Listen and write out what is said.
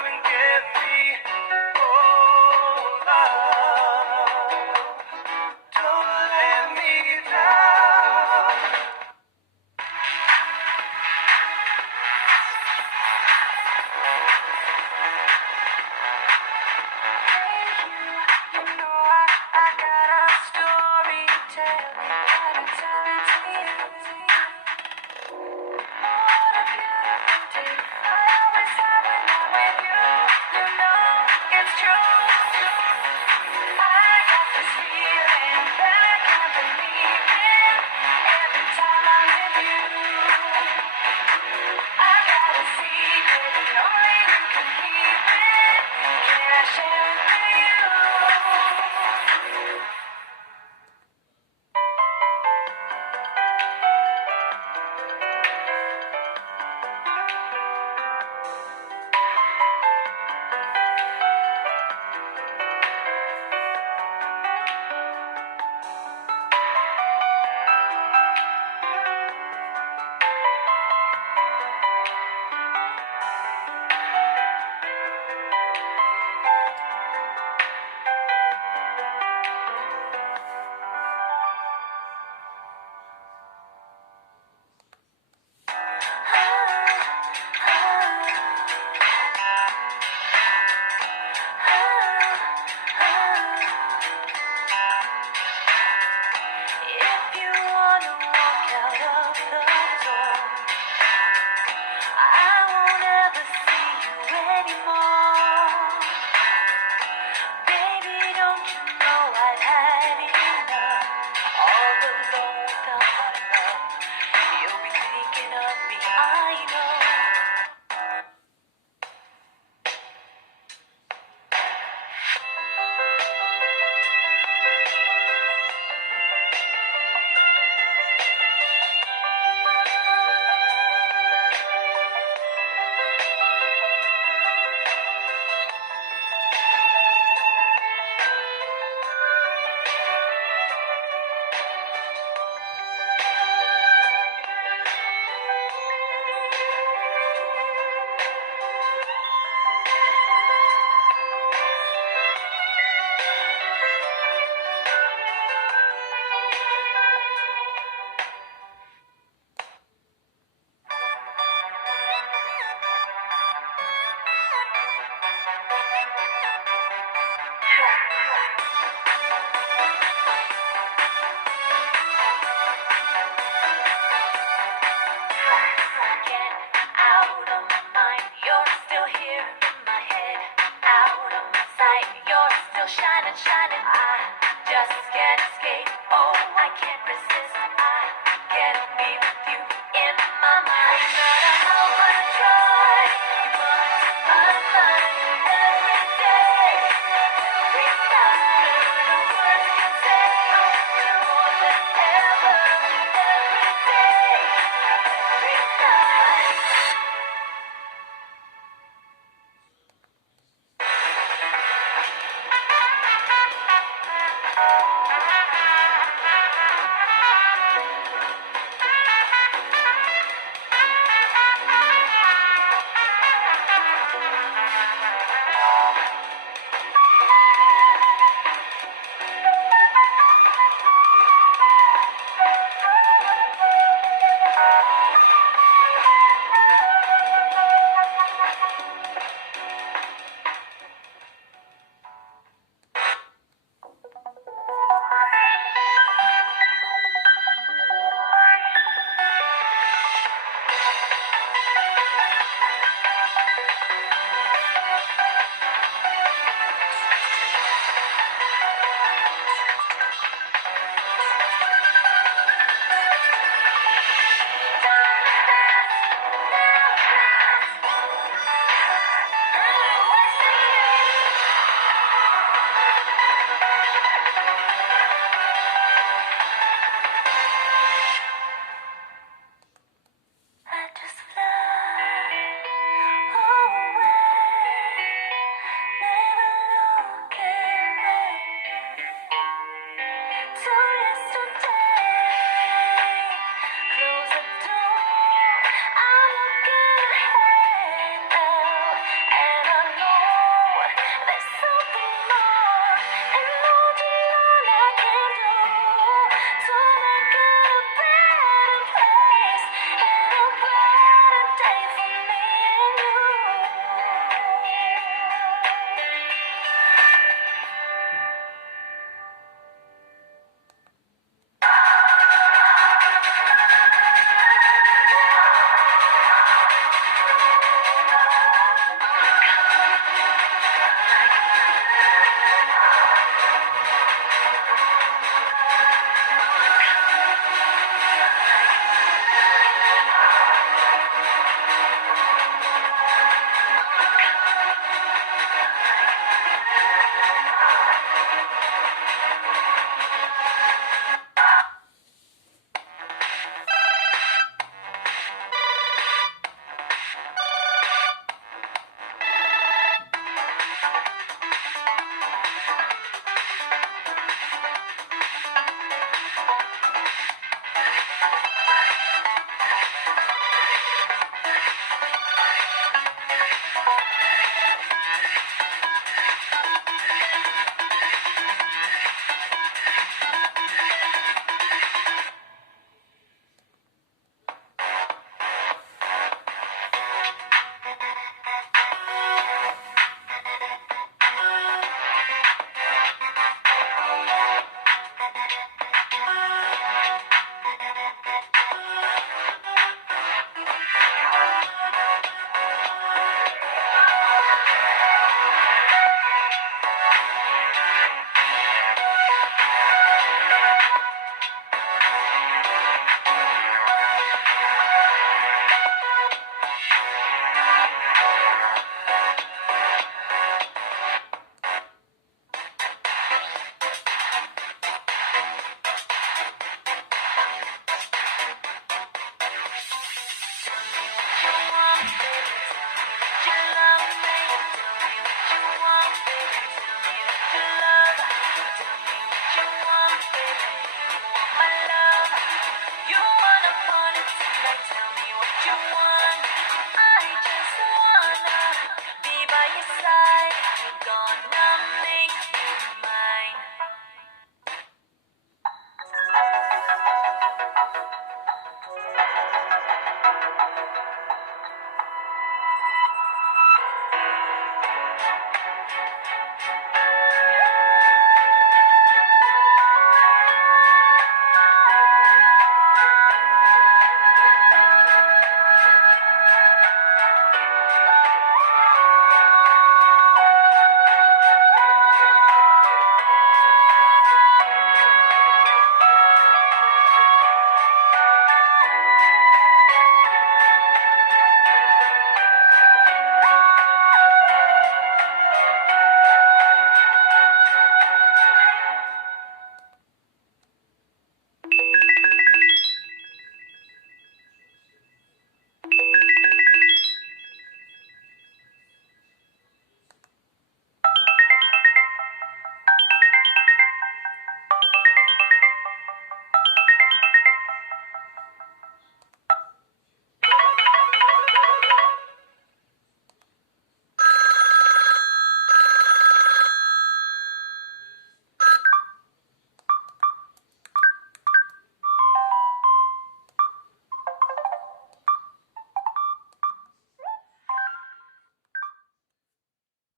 come and get me. Oh, love, don't let me down. You know I got a story to tell, gotta tell it to you. What a beautiful day I always have when I'm with you. You know it's true. I got this feeling that I can't believe in every time I'm with you. I got a secret and only you can keep it. Can I share it with you? If you wanna walk out of the door, I won't ever see you anymore. Baby, don't you know I've had enough? All alone without my love. You'll be thinking of me, I know. Get out of my mind, you're still here in my head. Out of my sight, you're still shining, shining. I just can't escape. Oh, I can't resist.